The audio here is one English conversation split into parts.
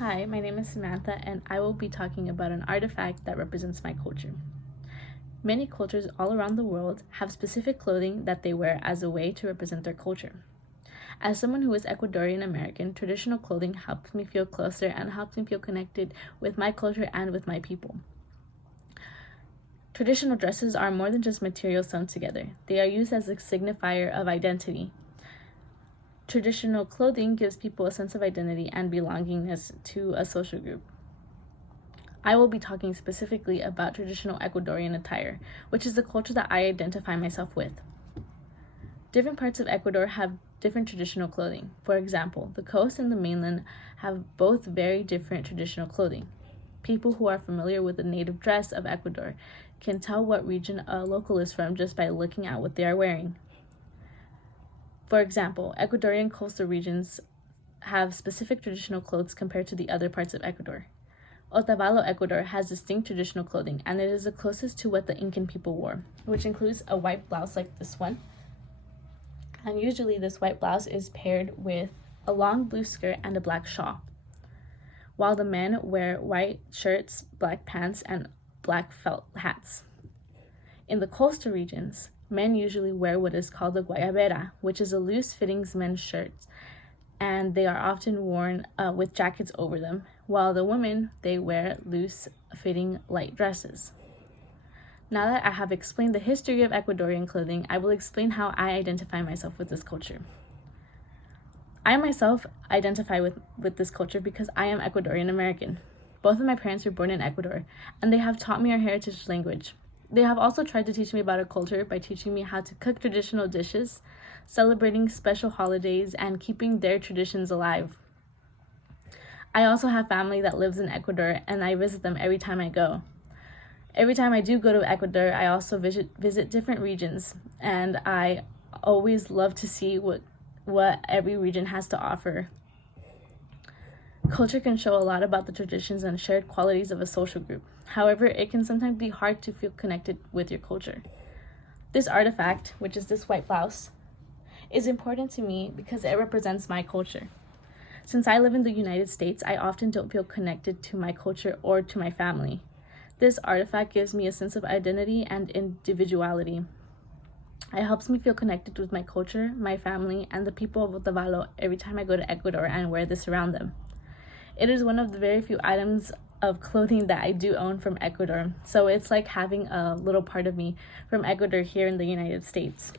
Hi, my name is Samantha, and I will be talking about an artifact that represents my culture. Many cultures all around the world have specific clothing that they wear as a way to represent their culture. As someone who is Ecuadorian American, traditional clothing helps me feel closer and helps me feel connected with my culture and with my people. Traditional dresses are more than just materials sewn together. They are used as a signifier of identity. Traditional clothing gives people a sense of identity and belongingness to a social group. I will be talking specifically about traditional Ecuadorian attire, which is the culture that I identify myself with. Different parts of Ecuador have different traditional clothing. For example, the coast and the mainland have both very different traditional clothing. People who are familiar with the native dress of Ecuador can tell what region a local is from just by looking at what they are wearing. For example, Ecuadorian coastal regions have specific traditional clothes compared to the other parts of Ecuador. Otavalo, Ecuador has distinct traditional clothing, and it is the closest to what the Incan people wore, which includes a white blouse like this one. And usually this white blouse is paired with a long blue skirt and a black shawl, while the men wear white shirts, black pants, and black felt hats. In the coastal regions, men usually wear what is called a guayabera, which is a loose-fitting men's shirt, and they are often worn with jackets over them, while the women, they wear loose-fitting light dresses. Now that I have explained the history of Ecuadorian clothing, I will explain how I identify myself with this culture. I myself identify with this culture because I am Ecuadorian American. Both of my parents were born in Ecuador, and they have taught me our heritage language. They have also tried to teach me about our culture by teaching me how to cook traditional dishes, celebrating special holidays, and keeping their traditions alive. I also have family that lives in Ecuador, and I visit them every time I go. Every time I do go to Ecuador, I also visit different regions, and I always love to see what every region has to offer. Culture can show a lot about the traditions and shared qualities of a social group. However, it can sometimes be hard to feel connected with your culture. This artifact, which is this white blouse, is important to me because it represents my culture. Since I live in the United States, I often don't feel connected to my culture or to my family. This artifact gives me a sense of identity and individuality. It helps me feel connected with my culture, my family, and the people of Otavalo every time I go to Ecuador and wear this around them. It is one of the very few items of clothing that I do own from Ecuador, so it's like having a little part of me from Ecuador here in the United States.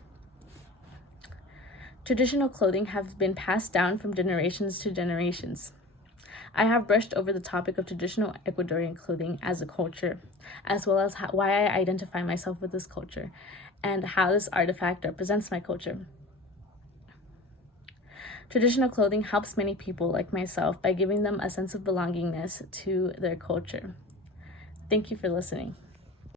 Traditional clothing has been passed down from generations to generations. I have brushed over the topic of traditional Ecuadorian clothing as a culture, as well as why I identify myself with this culture, and how this artifact represents my culture. Traditional clothing helps many people like myself by giving them a sense of belongingness to their culture. Thank you for listening.